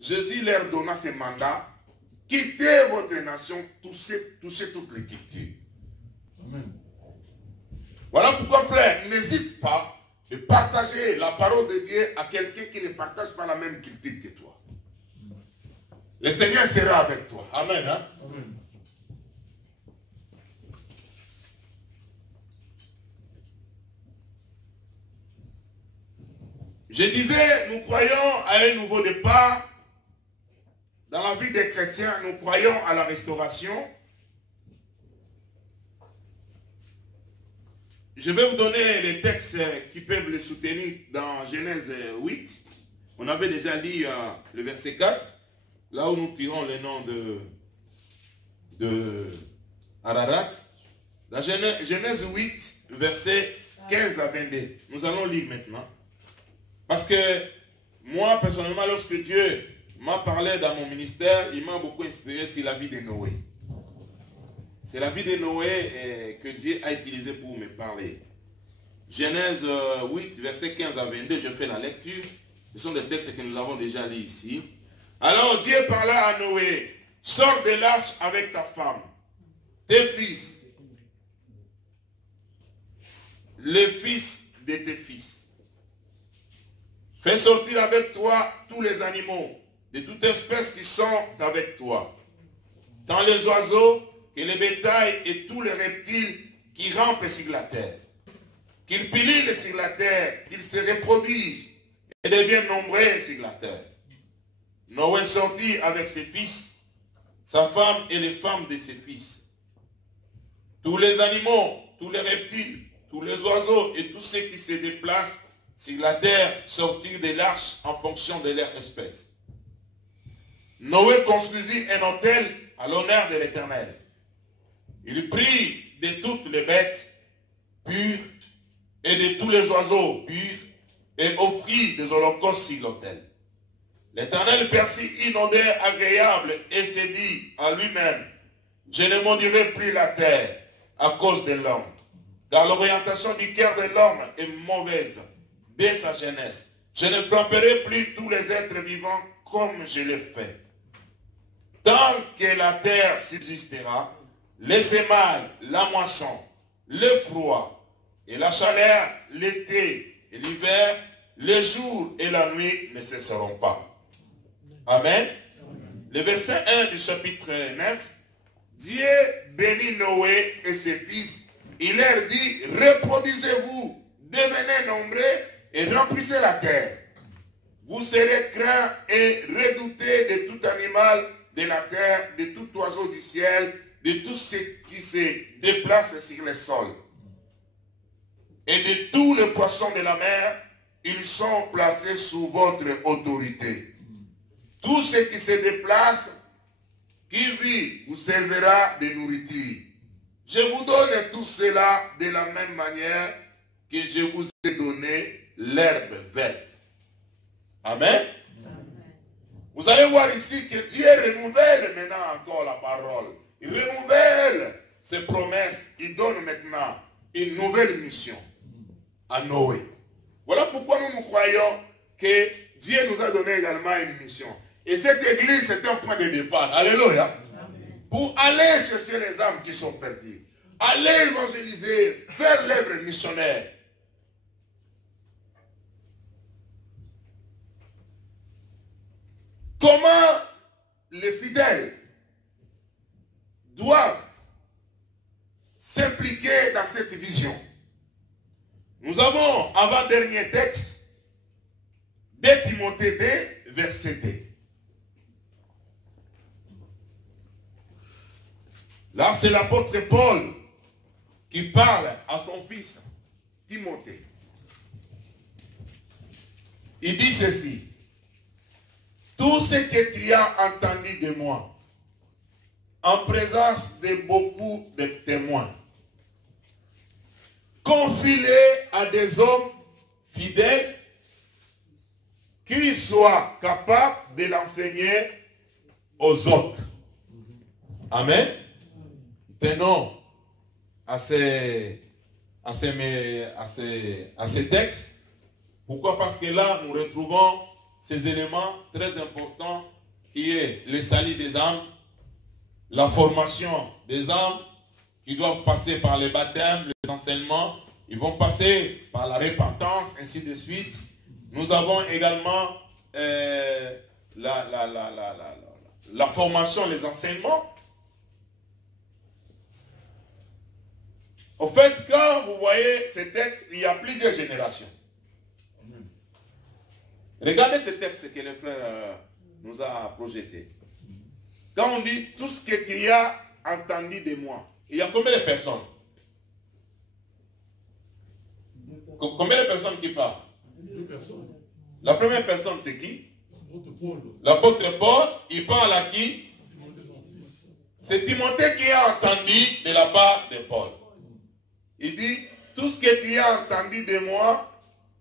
Jésus leur donna ce mandat, quittez votre nation, touchez toute les cultures. Amen. Voilà pourquoi, frère, n'hésite pas de partager la parole de Dieu à quelqu'un qui ne partage pas la même culture que toi. Le Seigneur sera avec toi. Amen. Hein? Amen. Je disais, nous croyons à un nouveau départ. Dans la vie des chrétiens, nous croyons à la restauration. Je vais vous donner les textes qui peuvent le soutenir dans Genèse 8. On avait déjà lu le verset 4, là où nous tirons le nom de Ararat. Dans Genèse 8, verset 15 à 22. Nous allons lire maintenant. Parce que moi, personnellement, lorsque Dieu m'a parlé dans mon ministère, il m'a beaucoup inspiré sur la vie de Noé. C'est la vie de Noé que Dieu a utilisé pour me parler. Genèse 8, verset 15 à 22, je fais la lecture. Ce sont des textes que nous avons déjà lus ici. Alors Dieu parla à Noé, sors de l'arche avec ta femme, tes fils, les fils de tes fils. Fais sortir avec toi tous les animaux de toute espèce qui sont avec toi, tant les oiseaux que les bétails et tous les reptiles qui rampent sur la terre. Qu'ils pilinent sur la terre, qu'ils se reproduisent et deviennent nombreux sur la terre. Noé sortit avec ses fils, sa femme et les femmes de ses fils. Tous les animaux, tous les reptiles, tous les oiseaux et tous ceux qui se déplacent sur la terre sortirent de l'arche en fonction de leur espèce. Noé construisit un autel à l'honneur de l'Éternel. Il prit de toutes les bêtes pures et de tous les oiseaux purs et offrit des holocaustes sur l'autel. L'Éternel perçut une odeur agréable et se dit en lui-même, je ne maudirai plus la terre à cause de l'homme, car l'orientation du cœur de l'homme est mauvaise dès sa jeunesse. Je ne frapperai plus tous les êtres vivants comme je l'ai fait. Tant que la terre subsistera, les semailles, la moisson, le froid et la chaleur, l'été et l'hiver, les jours et la nuit ne cesseront pas. Amen. Le verset 1 du chapitre 9, Dieu bénit Noé et ses fils. Il leur dit, reproduisez-vous, devenez nombreux et remplissez la terre. Vous serez craints et redoutés de tout animal de la terre, de tout oiseau du ciel, de tout ce qui se déplace sur le sol. Et de tous les poissons de la mer, ils sont placés sous votre autorité. Tout ce qui se déplace, qui vit, vous servira de nourriture. Je vous donne tout cela de la même manière que je vous ai donné l'herbe verte. Amen. Vous allez voir ici que Dieu renouvelle maintenant encore la parole. Il renouvelle ses promesses. Il donne maintenant une nouvelle mission à Noé. Voilà pourquoi nous croyons que Dieu nous a donné également une mission. Et cette église, c'est un point de départ. Alléluia. Amen. Pour aller chercher les âmes qui sont perdues. Aller évangéliser, faire l'œuvre missionnaire. Comment les fidèles doivent s'impliquer dans cette vision? Nous avons, avant-dernier texte, 2 Timothée 2, verset 2. Là, c'est l'apôtre Paul qui parle à son fils Timothée. Il dit ceci. Tout ce que tu as entendu de moi, en présence de beaucoup de témoins, confie-le à des hommes fidèles qui soient capables de l'enseigner aux autres. Amen. Tenons à ces textes. Pourquoi? Parce que là, nous retrouvons ces éléments très importants qui est le salut des âmes, la formation des âmes qui doivent passer par les baptêmes, les enseignements, ils vont passer par la repentance, ainsi de suite. Nous avons également la formation, les enseignements. En fait, quand vous voyez ces textes, il y a plusieurs générations. Regardez ce texte que le frère nous a projeté. Quand on dit tout ce que tu as entendu de moi, il y a combien de personnes? Combien de personnes qui parlent? 2 personnes. La première personne, c'est qui? Paul. L'apôtre Paul, il parle à qui? Timothée. C'est Timothée qui a entendu de la part de Paul. Il dit, tout ce que tu as entendu de moi,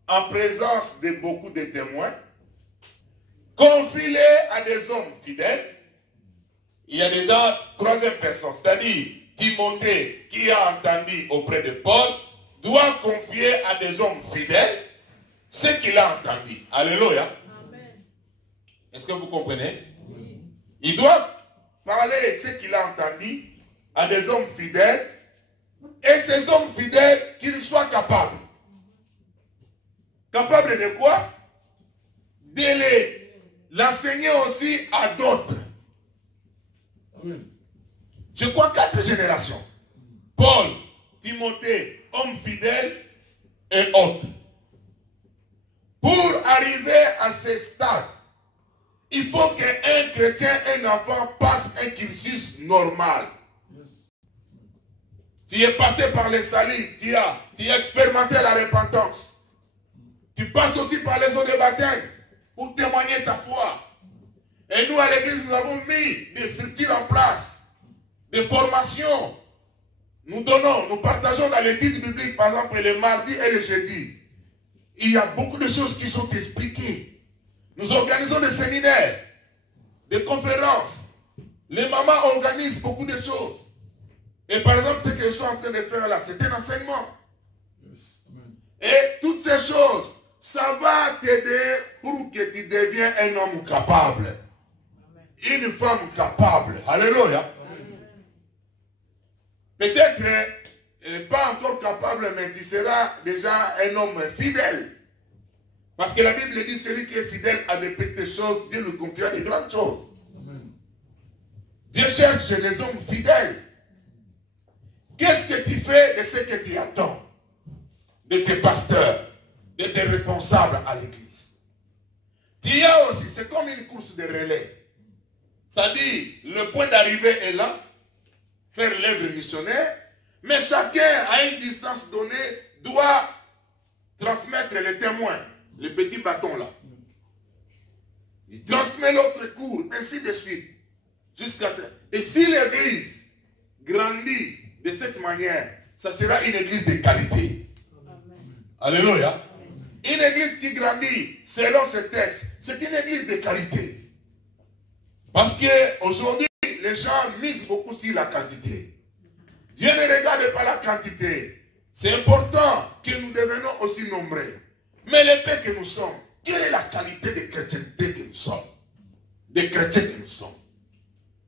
en présence de beaucoup de témoins, confie-les à des hommes fidèles. Il y a déjà troisième personne, c'est-à-dire Timothée qui a entendu auprès de Paul, doit confier à des hommes fidèles ce qu'il a entendu. Alléluia. Est-ce que vous comprenez? Oui. Il doit parler ce qu'il a entendu à des hommes fidèles, et ces hommes fidèles qu'ils soient capables. Capables de quoi? De l'enseigner aussi à d'autres. Amen. Je crois 4 générations. Paul, Timothée, homme fidèle et autres. Pour arriver à ce stade, il faut qu'un chrétien, un enfant passe un cursus normal. Yes. Tu es passé par le salut, tu as expérimenté la repentance. Tu passes aussi par les eaux de baptême pour témoigner ta foi. Et nous, à l'église, nous avons mis des structures en place, des formations. Nous donnons, nous partageons dans l'étude biblique, par exemple, le mardi et le jeudi. Il y a beaucoup de choses qui sont expliquées. Nous organisons des séminaires, des conférences. Les mamans organisent beaucoup de choses. Et par exemple, ce que je suis en train de faire là, c'est un enseignement. Yes. Amen. Et toutes ces choses, ça va t'aider pour que tu deviennes un homme capable. Amen. Une femme capable. Alléluia. Peut-être pas encore capable, mais tu seras déjà un homme fidèle. Parce que la Bible dit, celui qui est fidèle à des petites choses, Dieu lui confiera des grandes choses. Amen. Dieu cherche les hommes fidèles. Qu'est-ce que tu fais de ce que tu attends de tes pasteurs, de tes responsables à l'église? Tu as aussi, c'est comme une course de relais. C'est-à-dire, le point d'arrivée est là, faire l'œuvre missionnaire, mais chacun, à une distance donnée, doit transmettre les témoins, les petits bâtons là. Il transmet l'autre cours, ainsi de suite, jusqu'à ça. Et si l'église grandit de cette manière, ça sera une église de qualité. Amen. Alléluia. Amen. Une église qui grandit selon ce texte, c'est une église de qualité. Parce qu'aujourd'hui, les gens misent beaucoup sur la quantité. Dieu ne regarde pas la quantité. C'est important que nous devenions aussi nombreux. Mais les paix que nous sommes, quelle est la qualité de chrétienté que nous sommes? Des chrétiens que nous sommes.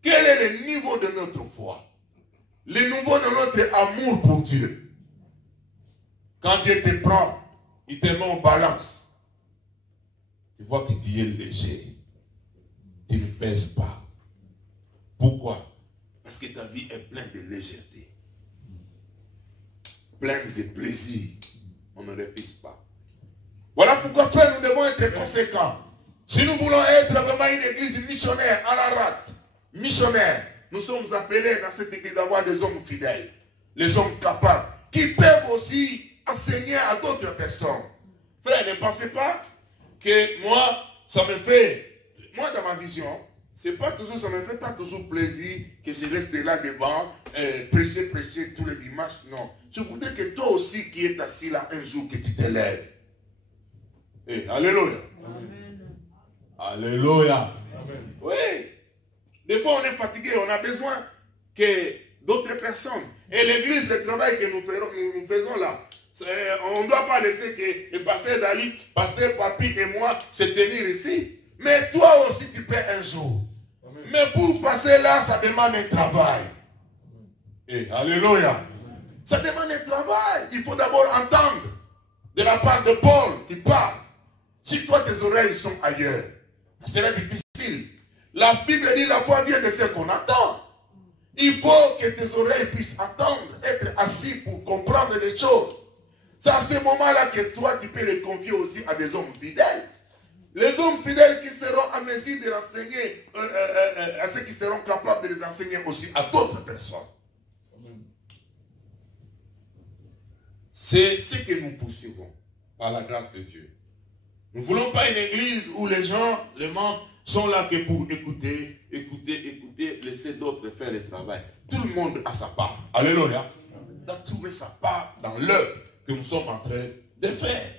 Quel est le niveau de notre foi? Le niveau de notre amour pour Dieu. Quand Dieu te prend, il te met en balance. Tu vois que tu es léger. Tu ne pèses pas. Pourquoi? Parce que ta vie est pleine de légèreté. Pleine de plaisir. On ne refuse pas. Voilà pourquoi, frère, nous devons être conséquents. Si nous voulons être vraiment une église missionnaire à la rate, missionnaire, nous sommes appelés dans cette église d'avoir des hommes fidèles, les hommes capables, qui peuvent aussi enseigner à d'autres personnes. Frère, ne pensez pas que moi, ça me fait, moi dans ma vision, c'est pas toujours, ça me fait pas toujours plaisir que je reste là devant, prêcher tous les dimanches, non. Je voudrais que toi aussi qui es assis là un jour, que tu te lèves. Hey, alléluia. Amen. Alléluia. Amen. Oui. Des fois, on est fatigué, on a besoin que d'autres personnes. Et l'église, le travail que nous faisons là, On ne doit pas laisser que le pasteur Dali, pasteur Papi et moi se tenir ici. Mais toi aussi tu peux un jour. Amen. Mais pour passer là, ça demande un travail. Et alléluia. Ça demande un travail. Il faut d'abord entendre de la part de Paul qui parle. Si toi tes oreilles sont ailleurs, ça sera difficile. La Bible dit la foi vient de ce qu'on entend. Il faut que tes oreilles puissent entendre, être assis pour comprendre les choses. C'est à ce moment-là que toi tu peux les confier aussi à des hommes fidèles. Les hommes fidèles qui seront en mesure de l'enseigner, à ceux qui seront capables de les enseigner aussi à d'autres personnes. C'est ce que nous poursuivons par la grâce de Dieu. Nous ne voulons pas une église où les gens, les membres, sont là que pour écouter, laisser d'autres faire le travail. Tout le monde a sa part. Alléluia. Il doit trouver sa part dans l'œuvre que nous sommes en train de faire.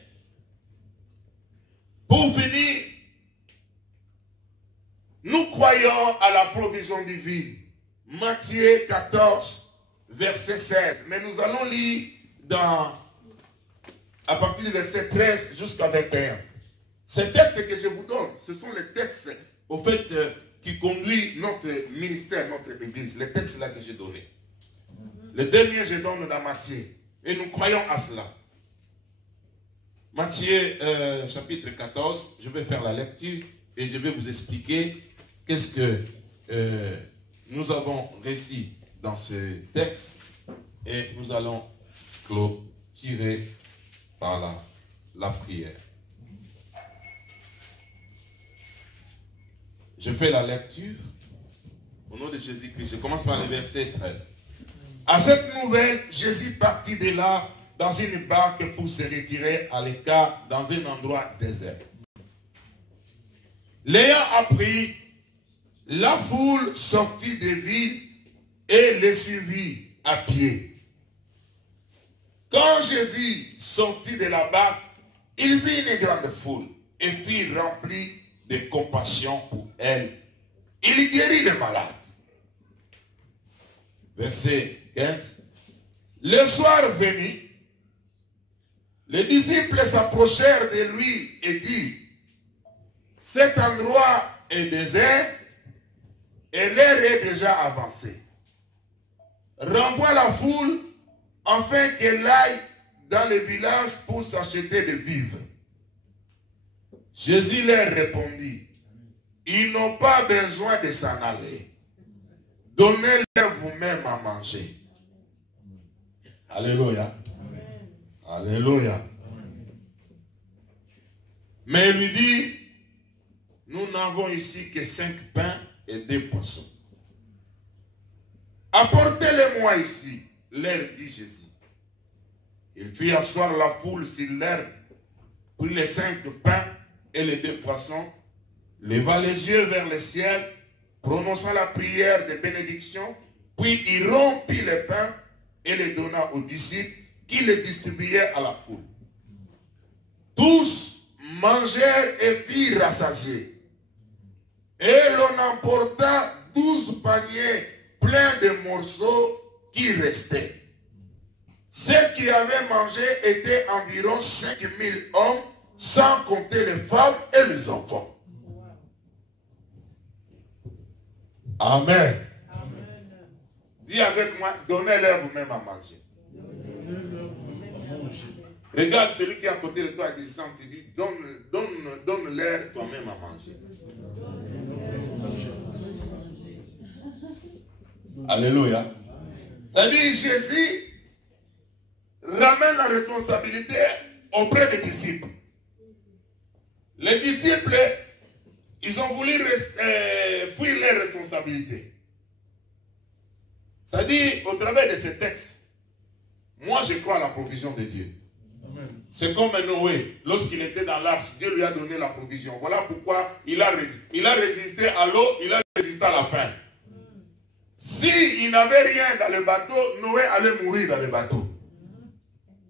Pour finir, nous croyons à la provision divine. Matthieu 14, verset 16. Mais nous allons lire à partir du verset 13 jusqu'à 21. Ces textes que je vous donne, ce sont les textes, au fait, qui conduisent notre ministère, notre église. Les textes là que j'ai donnés. Les derniers, je donne dans Matthieu. Et nous croyons à cela. Matthieu, chapitre 14, je vais faire la lecture et je vais vous expliquer qu'est-ce que nous avons réussi dans ce texte et nous allons clôturer par la prière. Je fais la lecture au nom de Jésus-Christ. Je commence par le verset 13. À cette nouvelle, Jésus partit de là dans une barque pour se retirer à l'écart dans un endroit désert. L'ayant appris, la foule sortit des villes et les suivit à pied. Quand Jésus sortit de la barque, il vit une grande foule et fut rempli de compassion pour elle. Il guérit les malades. Verset 15. Le soir venu, les disciples s'approchèrent de lui et dirent, cet endroit est désert et l'heure est déjà avancée. Renvoie la foule afin qu'elle aille dans les villages pour s'acheter des vivres. Jésus leur répondit, ils n'ont pas besoin de s'en aller. Donnez-leur vous-même à manger. Alléluia. Amen. Alléluia. Amen. Mais il lui dit, nous n'avons ici que 5 pains et 2 poissons. Apportez-les-moi ici, leur dit Jésus. Il fit asseoir la foule sur l'herbe, prit les 5 pains et les 2 poissons, leva les yeux vers le ciel, prononça la prière de bénédiction, puis il rompit les pains et les donna aux disciples qui les distribuaient à la foule. Tous mangèrent et firent rassasier. Et l'on emporta 12 paniers pleins de morceaux qui restaient. Ceux qui avaient mangé étaient environ 5000 hommes, sans compter les femmes et les enfants. Amen. Amen. Dis avec moi, donnez-leur vous-même à manger. Regarde celui qui est à côté de toi à distance, il dit, donne-leur toi-même à manger. Alléluia. C'est-à-dire Jésus ramène la responsabilité auprès des disciples. Les disciples, ils ont voulu fuir leurs responsabilités. C'est-à-dire, au travers de ces textes, moi je crois à la provision de Dieu. C'est comme Noé, lorsqu'il était dans l'arche, Dieu lui a donné la provision. Voilà pourquoi il a résisté à l'eau, il a résisté à la faim. S'il n'avait rien dans le bateau, Noé allait mourir dans le bateau.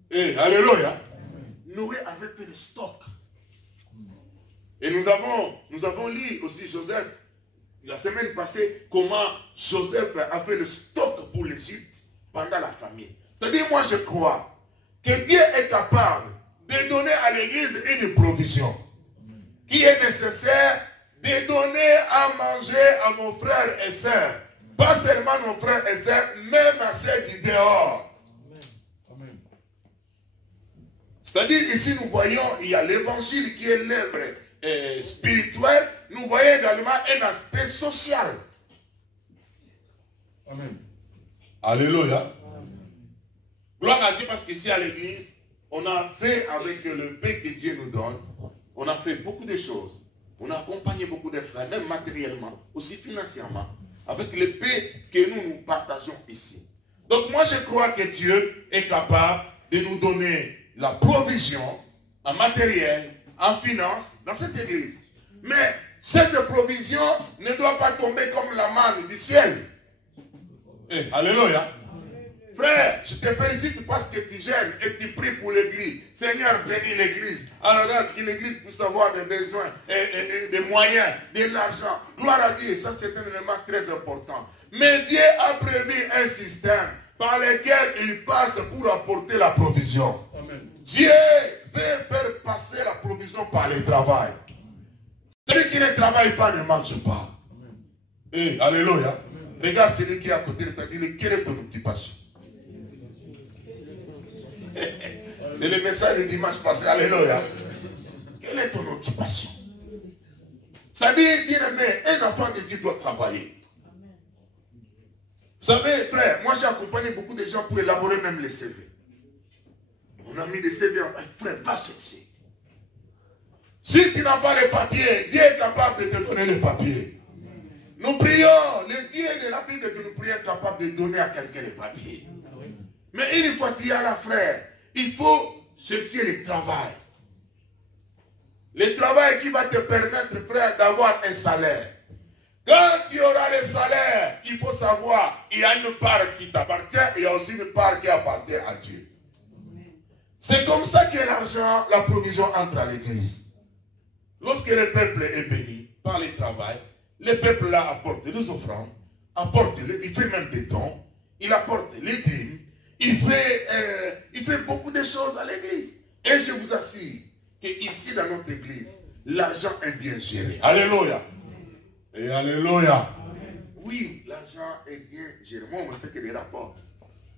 Et alléluia. Noé avait fait le stock. Et nous avons lu aussi Joseph, la semaine passée, comment Joseph a fait le stock pour l'Égypte pendant la famine. C'est-à-dire, moi je crois que Dieu est capable de donner à l'église une provision qui est nécessaire de donner à manger à nos frères et sœurs. Pas seulement nos frères et sœurs, même à ceux du dehors. Amen. C'est-à-dire ici nous voyons, il y a l'évangile qui est l'œuvre spirituelle. Nous voyons également un aspect social. Amen. Alléluia. Gloire à Dieu, parce qu'ici à l'église, on a fait avec le paix que Dieu nous donne, on a fait beaucoup de choses. On a accompagné beaucoup de frères, même matériellement, aussi financièrement, avec le paix que nous partageons ici. Donc moi je crois que Dieu est capable de nous donner la provision en matériel, en finance, dans cette église. Mais cette provision ne doit pas tomber comme la manne du ciel. Alléluia. Frère, je te félicite parce que tu gênes et tu pries pour l'église. Seigneur, bénis l'église. Alors que l'église puisse avoir des besoins, et des moyens, de l'argent. Gloire à Dieu, ça c'est un élément très important. Mais Dieu a prévu un système par lequel il passe pour apporter la provision. Amen. Dieu veut faire passer la provision par le travail. Celui qui ne travaille pas ne mange pas. Alléluia. Amen. Regarde celui qui est à côté de toi, dis-lui, quelle est ton occupation? C'est le message du dimanche passé. Alléluia. Quelle est ton occupation? Ça dit, bien aimé, un enfant de Dieu doit travailler. Vous savez, frère, moi j'ai accompagné beaucoup de gens pour élaborer même les CV. On a mis des CV en frère, va chercher. Si tu n'as pas les papiers, Dieu est capable de te donner les papiers. Nous prions, le Dieu de la Bible que nous prions est capable de donner à quelqu'un les papiers. Mais une fois qu'il y a là, frère, il faut chercher le travail. Le travail qui va te permettre, frère, d'avoir un salaire. Quand tu auras le salaire, il faut savoir, il y a une part qui t'appartient, et il y a aussi une part qui appartient à Dieu. C'est comme ça que l'argent, la provision entre à l'église. Lorsque le peuple est béni par le travail, le peuple là apporte des offrandes, il fait même des dons, il apporte les dîmes, il fait beaucoup de choses à l'église. Et je vous assure qu'ici dans notre église, l'argent est bien géré. Alléluia. Et alléluia. Oui, l'argent est bien géré. Moi, on ne fait que des rapports.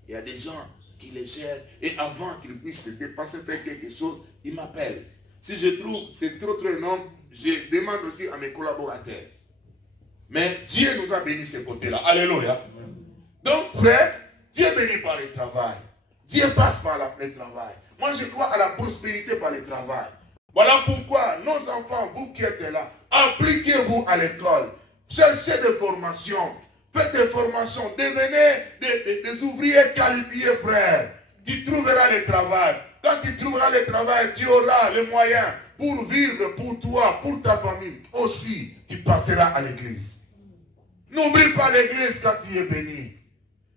Il y a des gens qui les gèrent. Et avant qu'ils puissent se dépenser, faire quelque chose, ils m'appellent. Si je trouve c'est trop énorme, je demande aussi à mes collaborateurs. Mais Dieu nous a bénis ce côté-là. Alléluia. Donc, frère, Dieu bénit par le travail. Dieu passe par le travail. Moi, je crois à la prospérité par le travail. Voilà pourquoi nos enfants, vous qui êtes là, appliquez-vous à l'école. Cherchez des formations. Faites des formations. Devenez des ouvriers qualifiés, frère. Tu trouveras le travail. Quand tu trouveras le travail, tu auras les moyens pour vivre pour toi, pour ta famille. Aussi, tu passeras à l'église. N'oublie pas l'église quand tu es béni.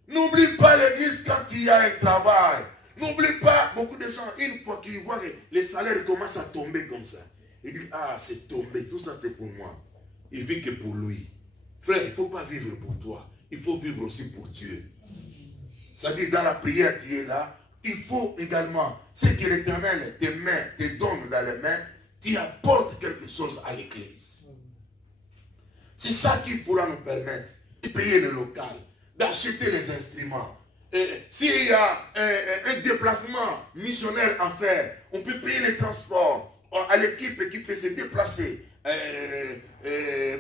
N'oublie pas l'église quand il y a un travail. N'oublie pas, beaucoup de gens, une fois qu'ils voient que les salaires commencent à tomber comme ça, ils disent, ah, c'est tombé, tout ça c'est pour moi. Il vit que pour lui. Frère, il ne faut pas vivre pour toi. Il faut vivre aussi pour Dieu. C'est-à-dire, dans la prière, tu es là. Il faut également, ce que l'Éternel te donne dans les mains, tu apportes quelque chose à l'église. C'est ça qui pourra nous permettre de payer le local, d'acheter les instruments. S'il y a un déplacement missionnaire à faire, on peut payer les transports à l'équipe qui peut se déplacer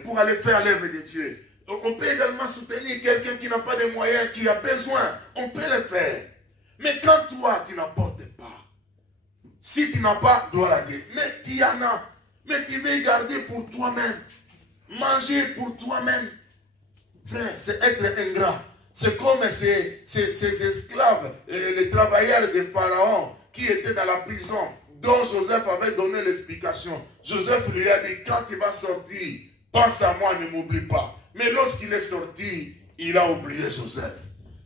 pour aller faire l'œuvre de Dieu. On peut également soutenir quelqu'un qui n'a pas de moyens, qui a besoin. On peut le faire. Mais quand toi, tu n'apportes pas, si tu n'as pas, gloire à Dieu, mais tu en as, mais tu veux garder pour toi-même, manger pour toi-même. Frère, c'est être ingrat. C'est comme ces esclaves, les travailleurs de Pharaon qui étaient dans la prison, dont Joseph avait donné l'explication. Joseph lui a dit, quand tu vas sortir, pense à moi, ne m'oublie pas. Mais lorsqu'il est sorti, il a oublié Joseph.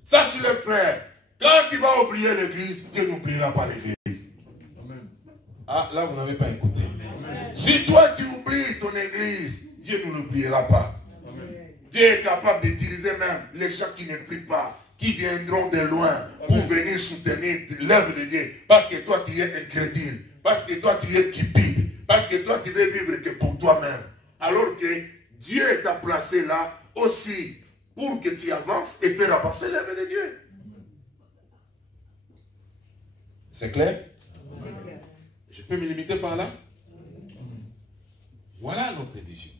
Sache-le, frère, quand tu vas oublier l'église, Dieu n'oubliera pas l'église. Ah, là, vous n'avez pas écouté. Amen. Si toi, tu oublies ton église, Dieu ne l'oubliera pas. Amen. Dieu est capable d'utiliser même les gens qui ne prient pas qui viendront de loin pour venir soutenir l'œuvre de Dieu. Parce que toi, tu es incrédule. Parce que toi, tu es cupide. Parce que toi, tu veux vivre que pour toi-même. Alors que Dieu t'a placé là aussi pour que tu avances et faire avancer l'œuvre de Dieu. C'est clair? Je peux me limiter par là? Voilà notre vision.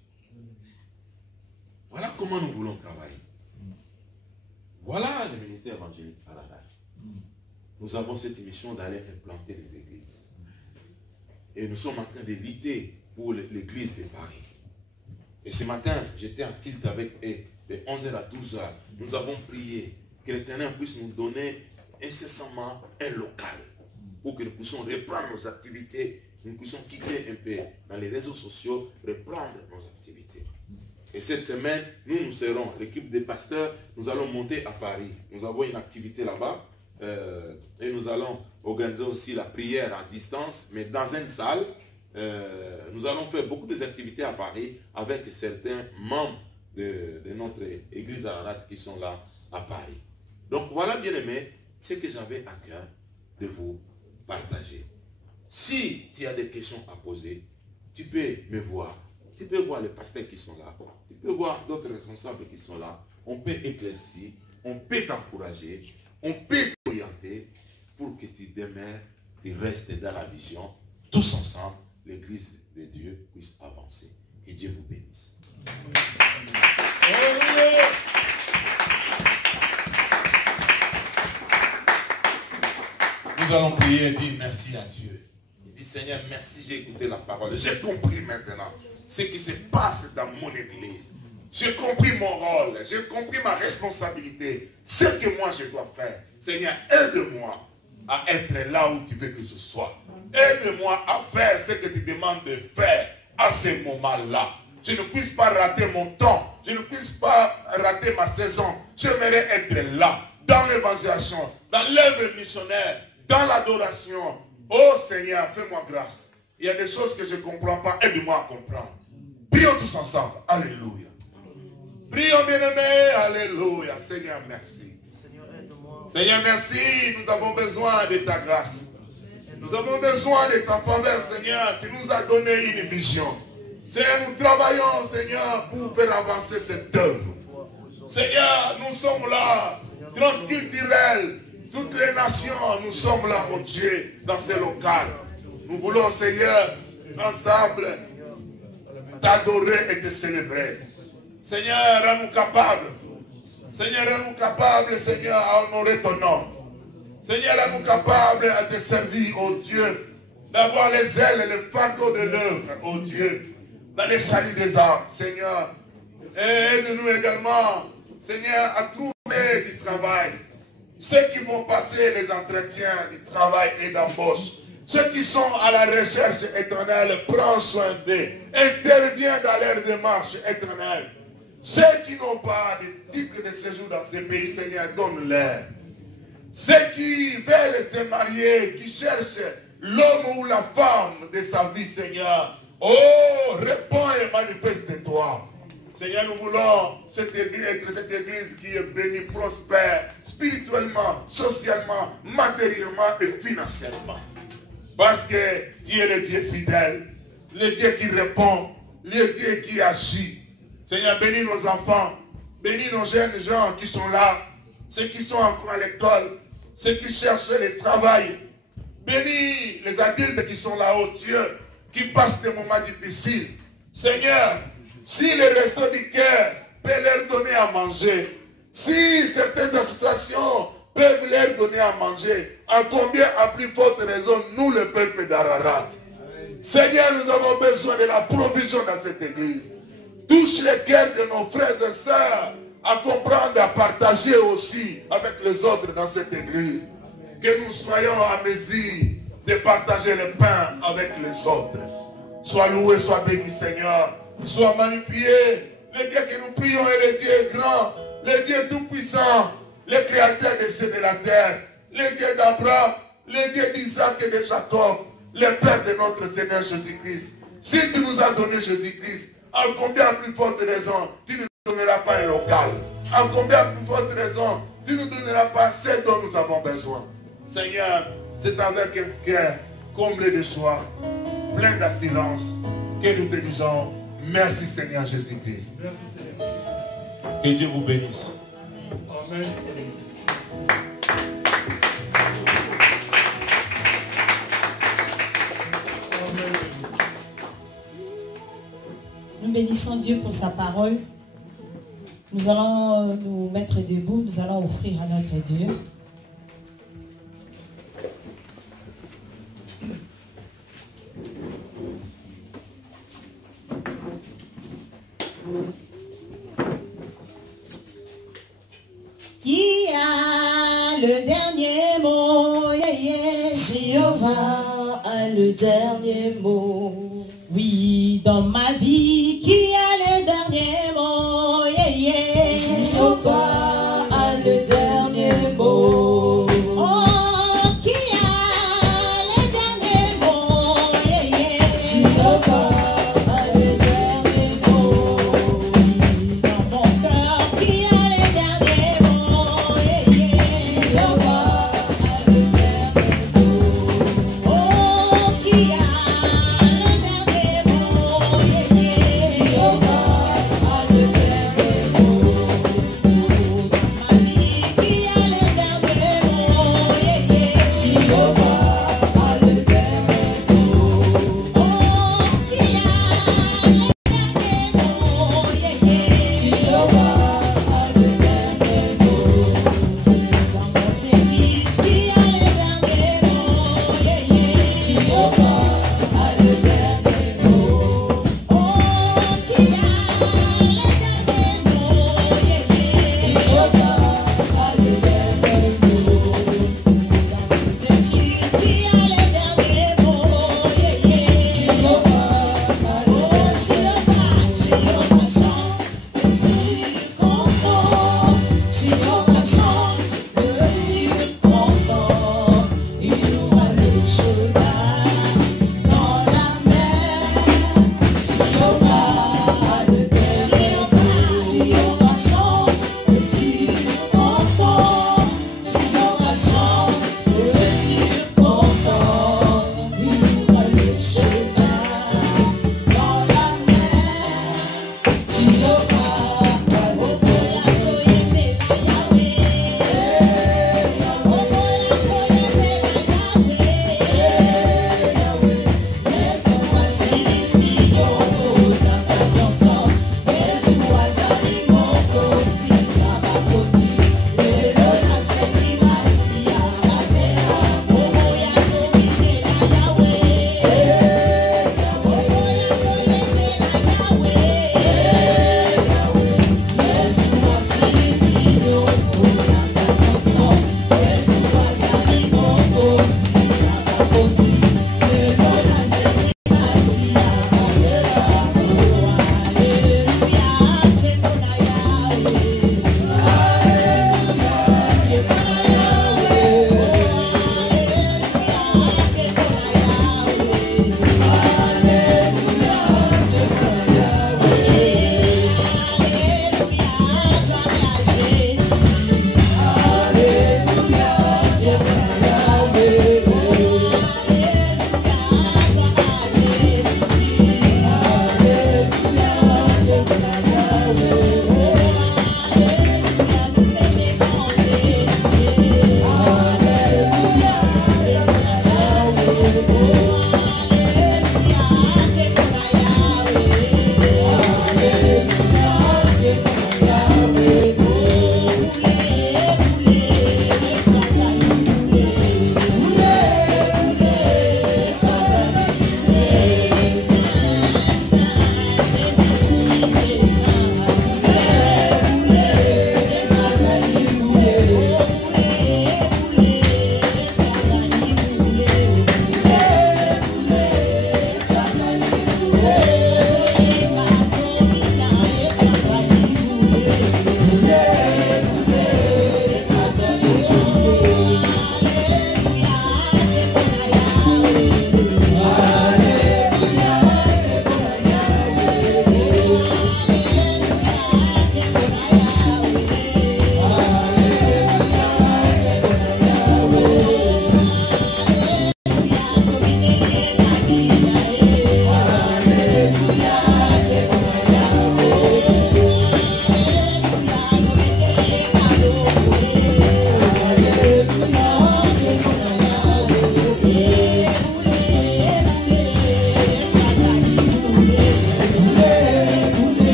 Voilà comment nous voulons travailler. Voilà le ministère évangélique à la base. Nous avons cette mission d'aller implanter les églises. Et nous sommes en train de lutter pour l'église de Paris. Et ce matin, j'étais en culte avec eux, de 11h à 12h. Nous avons prié que l'Éternel puisse nous donner incessamment un local pour que nous puissions reprendre nos activités, nous puissions quitter un peu dans les réseaux sociaux, reprendre nos activités. Et cette semaine, nous serons, l'équipe des pasteurs, nous allons monter à Paris. Nous avons une activité là-bas et nous allons organiser aussi la prière à distance, mais dans une salle. Nous allons faire beaucoup d'activités à Paris avec certains membres de notre église Ararat qui sont là à Paris. Donc voilà, bien aimé, ce que j'avais à cœur de vous partager. Si tu as des questions à poser, tu peux me voir. Tu peux voir les pasteurs qui sont là. Tu peux voir d'autres responsables qui sont là. On peut éclaircir, on peut t'encourager, on peut t'orienter pour que tu demeures, tu restes dans la vision. Tous ensemble, l'église de Dieu puisse avancer. Que Dieu vous bénisse. Nous allons prier et dire merci à Dieu. Il dit, Seigneur, merci, j'ai écouté la parole. J'ai compris maintenant ce qui se passe dans mon église. J'ai compris mon rôle. J'ai compris ma responsabilité. Ce que moi je dois faire. Seigneur, aide-moi à être là où tu veux que je sois. Aide-moi à faire ce que tu demandes de faire à ce moment-là. Je ne puisse pas rater mon temps. Je ne puisse pas rater ma saison. J'aimerais être là, dans l'évangélisation, dans l'œuvre missionnaire, dans l'adoration. Oh Seigneur, fais-moi grâce. Il y a des choses que je ne comprends pas. Aide-moi à comprendre. Prions tous ensemble. Alléluia. Prions bien-aimés. Alléluia. Seigneur, merci. Seigneur, merci. Nous avons besoin de ta grâce. Nous avons besoin de ta faveur, Seigneur. Tu nous as donné une vision. Seigneur, nous travaillons, Seigneur, pour faire avancer cette œuvre. Seigneur, nous sommes là, transculturels, toutes les nations, nous sommes là, mon Dieu, dans ce local. Nous voulons, Seigneur, ensemble, t'adorer et te célébrer. Seigneur, rends-nous capables. Seigneur, rends-nous capables, Seigneur, à honorer ton nom. Seigneur, rends-nous capables à te servir, oh Dieu, d'avoir les ailes et le fardeau de l'œuvre, oh Dieu, dans les saluts des âmes, Seigneur. Et aide-nous également, Seigneur, à trouver du travail. Ceux qui vont passer les entretiens du travail et d'embauche, ceux qui sont à la recherche éternelle, prends soin d'eux, interviens dans leur démarche éternelle. Ceux qui n'ont pas de titre de séjour dans ces pays, Seigneur, donne-leur. Ceux qui veulent se marier, qui cherchent l'homme ou la femme de sa vie, Seigneur, oh, réponds et manifeste-toi. Seigneur, nous voulons cette église qui est bénie, prospère, spirituellement, socialement, matériellement et financièrement. Parce que tu es le Dieu fidèle, le Dieu qui répond, le Dieu qui agit. Seigneur, bénis nos enfants, bénis nos jeunes gens qui sont là, ceux qui sont encore à l'école, ceux qui cherchent le travail. Bénis les adultes qui sont là, oh Dieu, qui passent des moments difficiles. Seigneur, si les restos du cœur peuvent leur donner à manger, si certaines associations peuvent leur donner à manger, à combien, à plus forte raison, nous le peuple d'Ararat. Seigneur, nous avons besoin de la provision dans cette église. Touche les cœurs de nos frères et sœurs à comprendre, à partager aussi avec les autres dans cette église. Que nous soyons à mesure de partager le pain avec les autres. Sois loué, sois béni, Seigneur. Sois magnifié. Le Dieu que nous prions est le Dieu grand, le Dieu tout-puissant, le créateur des cieux et de la terre, le Dieu d'Abraham, le Dieu d'Isaac et de Jacob, le Père de notre Seigneur Jésus-Christ. Si tu nous as donné Jésus-Christ, en combien plus forte raison tu ne donneras pas un local? En combien plus forte raison tu ne donneras pas ce dont nous avons besoin. Seigneur, c'est avec un cœur comblé de joie, plein d'assurance, que nous te disons merci Seigneur Jésus-Christ. Merci Seigneur. Que Dieu vous bénisse. Amen. Nous bénissons Dieu pour sa parole. Nous allons nous mettre debout, nous allons offrir à notre Dieu. Qui a le dernier mot? Yeah, yeah. Jéhovah a le dernier mot. Oui, dans ma vie, qui a le dernier mot? Yeah, yeah. Jéhovah a le dernier mot. Oh, qui a le dernier mot? Yeah, yeah. Jéhovah a le dernier mot. Oui, dans mon cœur, qui a le dernier mot? Yeah, yeah. Jéhovah a le dernier mot. Oh, qui a le dernier mot? Yeah, yeah. Jéhovah a le dernier mot.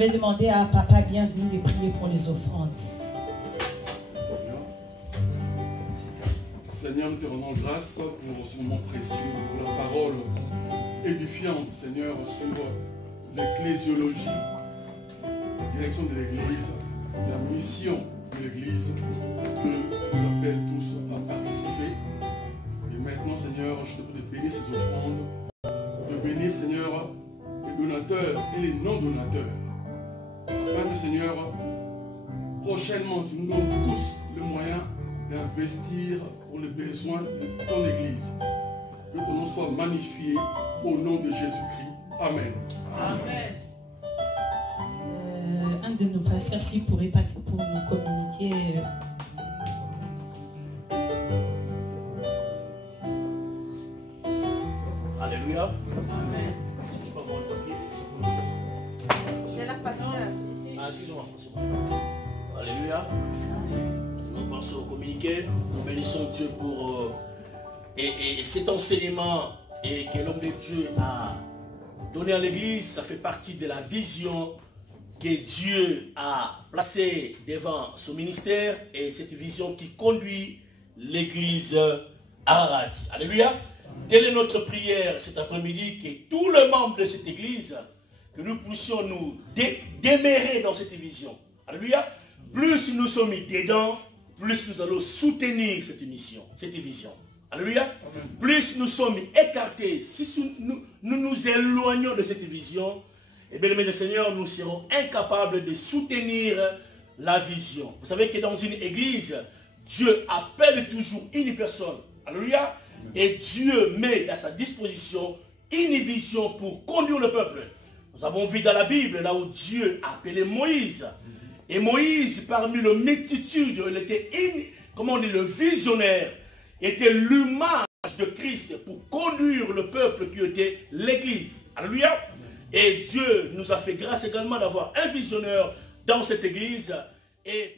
vais demander à Papa Bienvenu de prier pour les offrandes. Seigneur, nous te rendons grâce pour ce moment précieux, pour la parole édifiante, Seigneur, sur l'ecclésiologie, la direction de l'Église, la mission de l'Église, que tu nous appelles tous à participer. Et maintenant, Seigneur, je te prie de bénir ces offrandes, de bénir, Seigneur, les donateurs et les non-donateurs, afin que, Seigneur, prochainement, tu nous donnes tous le moyen d'investir pour les besoins de ton Église. Que ton nom soit magnifié au nom de Jésus-Christ. Amen. Amen. Un de nos pasteurs, s'il pourrait passer pour nous communiquer. Alléluia. Amen. Je peux avoir un papier. C'est la pasteur. Ah, excusez-moi. Alléluia. Nous pensons au communiqué. Nous bénissons Dieu pour et cet enseignement et que l'homme de Dieu a donné à l'Église. Ça fait partie de la vision que Dieu a placée devant son ministère et cette vision qui conduit l'Église à Arati. Alléluia. Telle est notre prière cet après-midi, que tous les membres de cette Église, que nous puissions nous démérer dans cette vision. Alléluia. Plus nous sommes mis dedans, plus nous allons soutenir cette mission, cette vision. Alléluia. Amen. Plus nous sommes écartés, si nous nous éloignons de cette vision, et bien, le Seigneur, nous serons incapables de soutenir la vision. Vous savez que dans une église, Dieu appelle toujours une personne. Alléluia. Et Dieu met à sa disposition une vision pour conduire le peuple. Nous avons vu dans la Bible, là où Dieu a appelé Moïse. Et Moïse, parmi la multitude, il était, comment on dit, le visionnaire, était l'image de Christ pour conduire le peuple qui était l'église. Alléluia. Et Dieu nous a fait grâce également d'avoir un visionnaire dans cette église. Et